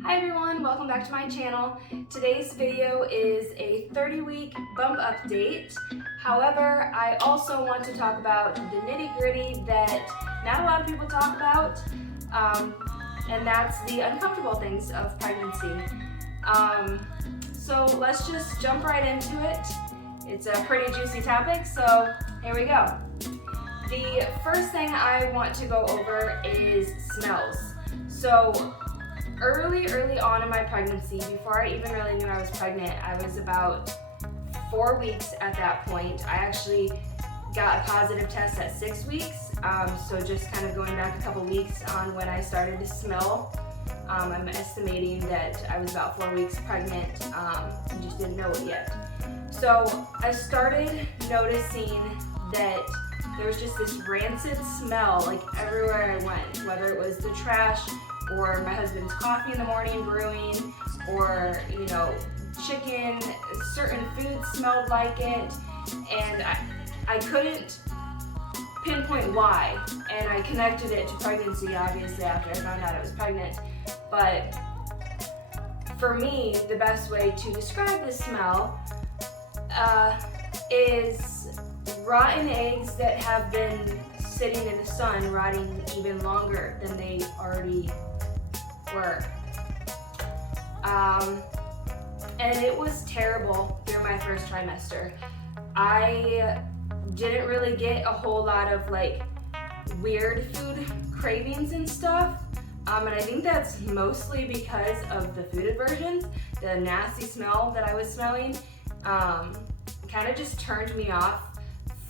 Hi everyone, welcome back to my channel. Today's video is a 30-week bump update. However, I also want to talk about the nitty-gritty that not a lot of people talk about, and that's the uncomfortable things of pregnancy. So let's just jump right into it. It's a pretty juicy topic, so here we go. The first thing I want to go over is smells. So early on in my pregnancy, before I even really knew I was pregnant, I was about 4 weeks at that point. I actually got a positive test at 6 weeks, so just kind of going back a couple weeks on when I started to smell. I'm estimating that I was about 4 weeks pregnant, and just didn't know it yet. So I started noticing that there was just this rancid smell like everywhere I went, whether it was the trash or my husband's coffee in the morning brewing, or chicken. Certain foods smelled like it, and I couldn't pinpoint why, and I connected it to pregnancy obviously after I found out I was pregnant. But for me, the best way to describe the smell is rotten eggs that have been sitting in the sun rotting even longer than they already were. And it was terrible through my first trimester. I didn't really get a whole lot of weird food cravings and stuff. And I think that's mostly because of the food aversions. The nasty smell that I was smelling kind of just turned me off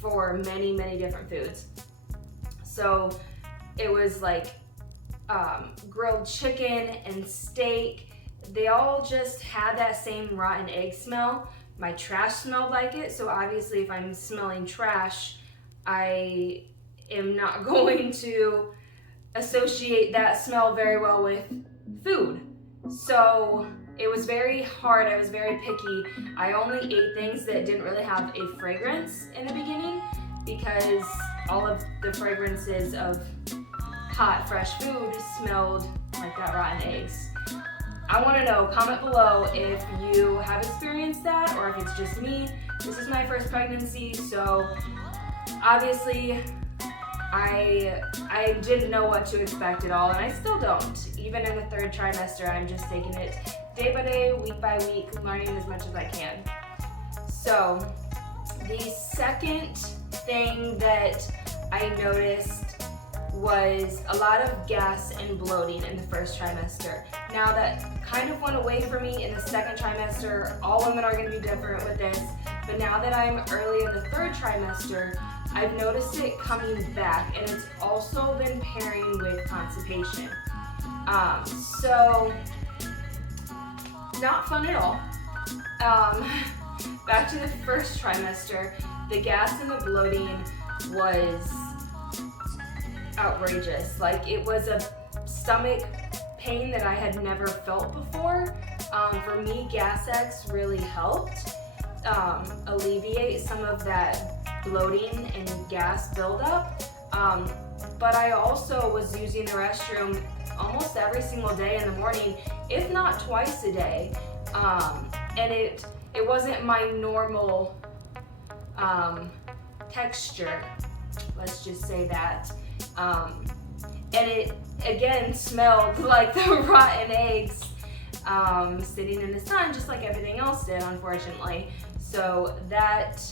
for many different foods. So it was grilled chicken and steak. They all just had that same rotten egg smell. My trash smelled like it, so obviously if I'm smelling trash, I am not going to associate that smell very well with food. So it was very hard. I was very picky. I only ate things that didn't really have a fragrance in the beginning, because all of the fragrances of hot, fresh food smelled like that rotten eggs. I want to know, comment below if you have experienced that or if it's just me. This is my first pregnancy, so obviously I didn't know what to expect at all, and I still don't. Even in the third trimester, I'm just taking it day by day, week by week, learning as much as I can. So the second thing that I noticed was a lot of gas and bloating in the first trimester. Now that kind of went away for me in the second trimester. All women are going to be different with this, but now that I'm early in the third trimester, I've noticed it coming back, and it's also been pairing with constipation. So not fun at all. Back to the first trimester, the gas and the bloating was outrageous. It was a stomach pain that I had never felt before. For me, Gas X really helped alleviate some of that bloating and gas buildup. But I also was using the restroom almost every single day in the morning, if not twice a day. And it wasn't my normal texture, let's just say that. And it again smelled like the rotten eggs sitting in the sun, just like everything else did, unfortunately. So that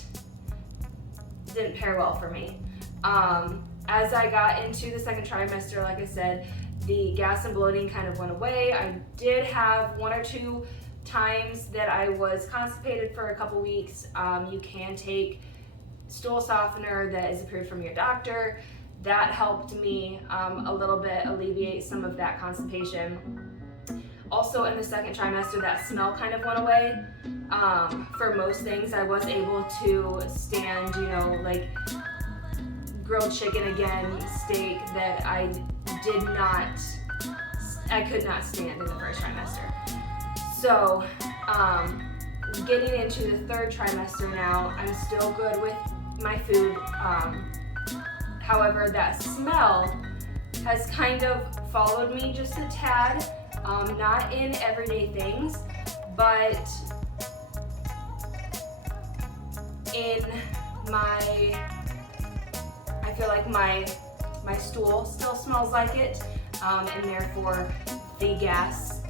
didn't pair well for me. As I got into the second trimester, like I said, the gas and bloating kind of went away. I did have 1 or 2 times that I was constipated for a couple weeks. You can take stool softener that is approved from your doctor. That helped me a little bit alleviate some of that constipation. Also in the second trimester, that smell kind of went away. For most things, I was able to stand, grilled chicken again, steak that I could not stand in the first trimester. So getting into the third trimester now, I'm still good with my food. However, that smell has kind of followed me just a tad. not in everyday things, but in I feel like my stool still smells like it, and therefore the gas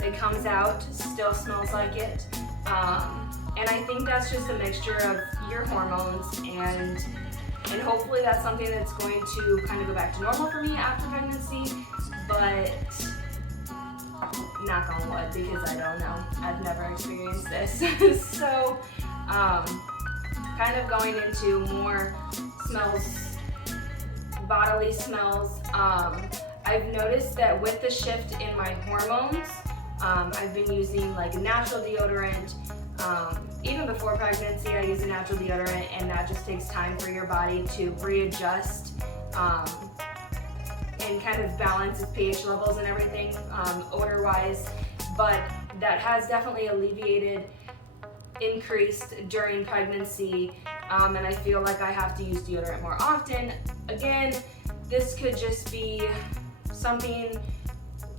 that comes out still smells like it. And I think that's just a mixture of your hormones, and hopefully that's something that's going to kind of go back to normal for me after pregnancy, but knock on wood, because I don't know. I've never experienced this. So, kind of going into more smells, bodily smells. I've noticed that with the shift in my hormones, I've been using like a natural deodorant. Even before pregnancy, I use a natural deodorant, and that just takes time for your body to readjust and kind of balance its pH levels and everything, odor-wise. But that has definitely increased during pregnancy, and I feel like I have to use deodorant more often. Again, this could just be something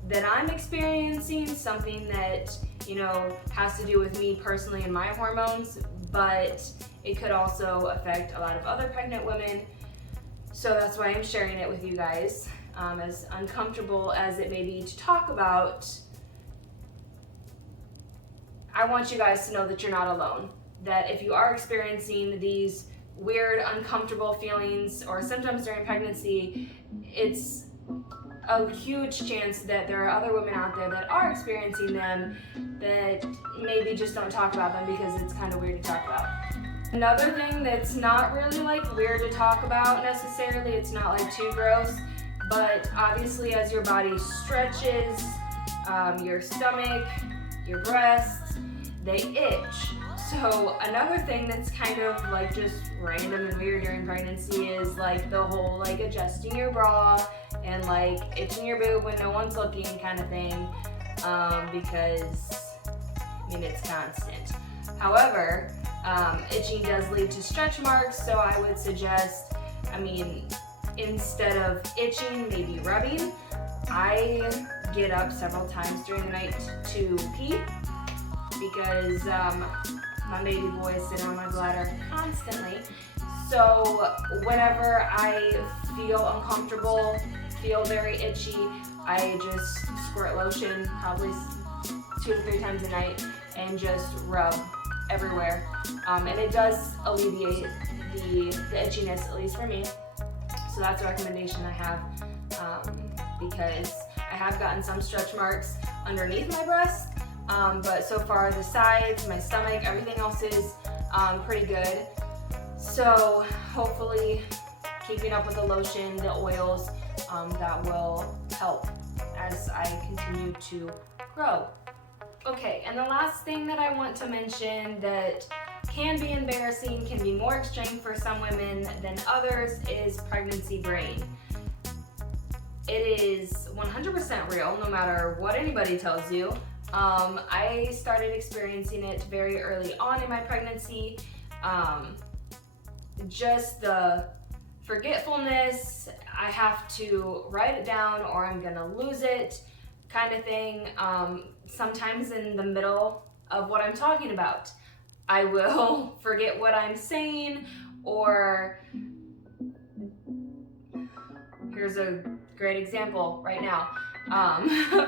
that I'm experiencing, something that, you know, has to do with me personally and my hormones, but it could also affect a lot of other pregnant women. So that's why I'm sharing it with you guys. As uncomfortable as it may be to talk about, I want you guys to know that you're not alone. That if you are experiencing these weird, uncomfortable feelings or symptoms during pregnancy, it's a huge chance that there are other women out there that are experiencing them that maybe just don't talk about them because it's kind of weird to talk about. Another thing that's not really like weird to talk about necessarily, it's not like too gross, but obviously as your body stretches, your stomach, your breasts, they itch. So another thing that's kind of like just random and weird during pregnancy is like the whole like adjusting your bra and like itching your boob when no one's looking kind of thing, because I mean it's constant. However, itching does lead to stretch marks, so I would suggest, instead of itching, maybe rubbing. I get up several times during the night to pee because my baby boy is sitting on my bladder constantly. So whenever I feel uncomfortable, feel very itchy, I just squirt lotion probably 2 to 3 times a night and just rub everywhere. And it does alleviate the itchiness, at least for me. So that's a recommendation I have, because I have gotten some stretch marks underneath my breast, but so far the sides, my stomach, everything else is pretty good. So hopefully keeping up with the lotion, the oils, that will help as I continue to grow. Okay, and the last thing that I want to mention that can be embarrassing, can be more extreme for some women than others, is pregnancy brain. It is 100% real, no matter what anybody tells you. I started experiencing it very early on in my pregnancy. Just the forgetfulness, I have to write it down or I'm gonna lose it kind of thing. Sometimes in the middle of what I'm talking about, I will forget what I'm saying, or here's a great example right now,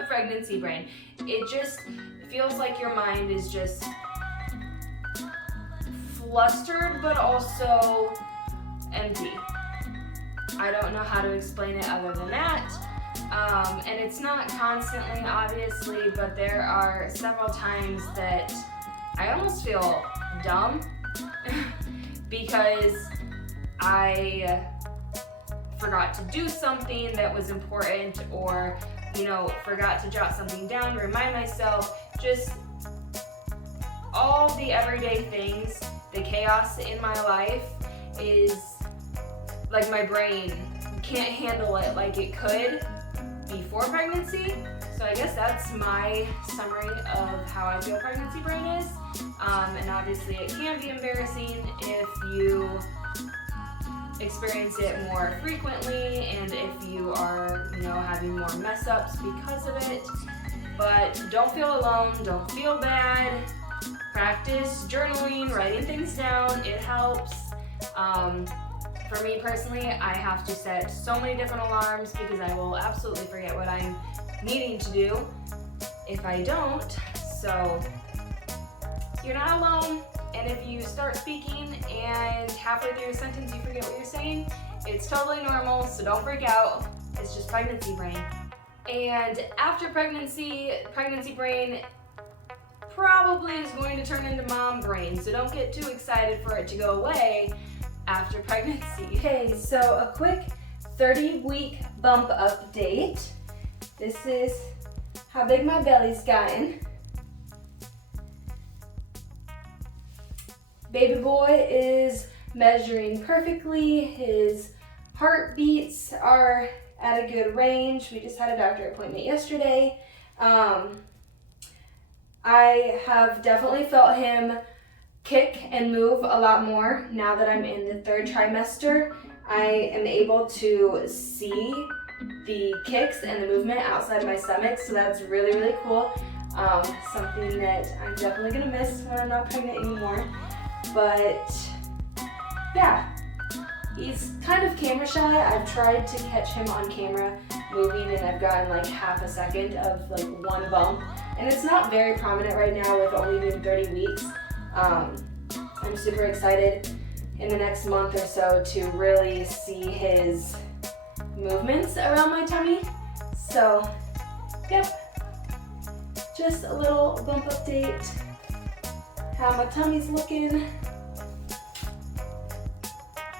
pregnancy brain. It just feels like your mind is just flustered, but also empty. I don't know how to explain it other than that. And it's not constantly, obviously, but there are several times that I almost feel dumb because I forgot to do something that was important, or, forgot to jot something down to remind myself. Just all the everyday things, the chaos in my life is like my brain can't handle it like it could before pregnancy. So I guess that's my summary of how I feel pregnancy brain is. And obviously it can be embarrassing if you experience it more frequently and if you are, having more mess ups because of it. But don't feel alone, don't feel bad. Practice journaling, writing things down, it helps. For me personally, I have to set so many different alarms because I will absolutely forget what I'm needing to do if I don't. So you're not alone, and if you start speaking and halfway through your sentence you forget what you're saying, it's totally normal, so don't freak out. It's just pregnancy brain. And after pregnancy, pregnancy brain probably is going to turn into mom brain, so don't get too excited for it to go away after pregnancy. Okay, so a quick 30-week bump update. This is how big my belly's gotten. Baby boy is measuring perfectly. His heartbeats are at a good range. We just had a doctor appointment yesterday. I have definitely felt him kick and move a lot more now that I'm in the 3rd trimester. I am able to see the kicks and the movement outside my stomach, so that's really, really cool. Something that I'm definitely gonna miss when I'm not pregnant anymore. But yeah, he's kind of camera shy. I've tried to catch him on camera moving and I've gotten like half a second of like one bump. And it's not very prominent right now with only being 30 weeks. I'm super excited in the next month or so to really see his movements around my tummy. So, yep, just a little bump update, how my tummy's looking.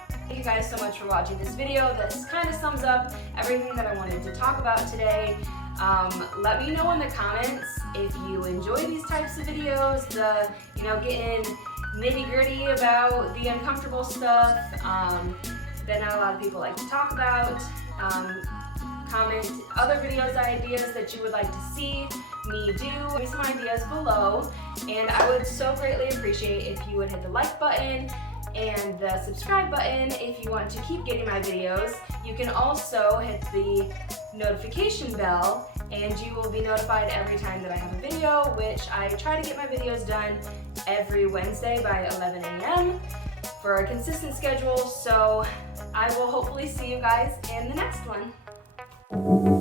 Thank you guys so much for watching this video. This kind of sums up everything that I wanted to talk about today. Let me know in the comments if you enjoy these types of videos, getting nitty-gritty about the uncomfortable stuff that not a lot of people like to talk about. Comment other videos, ideas that you would like to see me do. Give me some ideas below, and I would so greatly appreciate if you would hit the like button and the subscribe button if you want to keep getting my videos. You can also hit the notification bell and you will be notified every time that I have a video, which I try to get my videos done every Wednesday by 11 a.m. for a consistent schedule. So I will hopefully see you guys in the next one.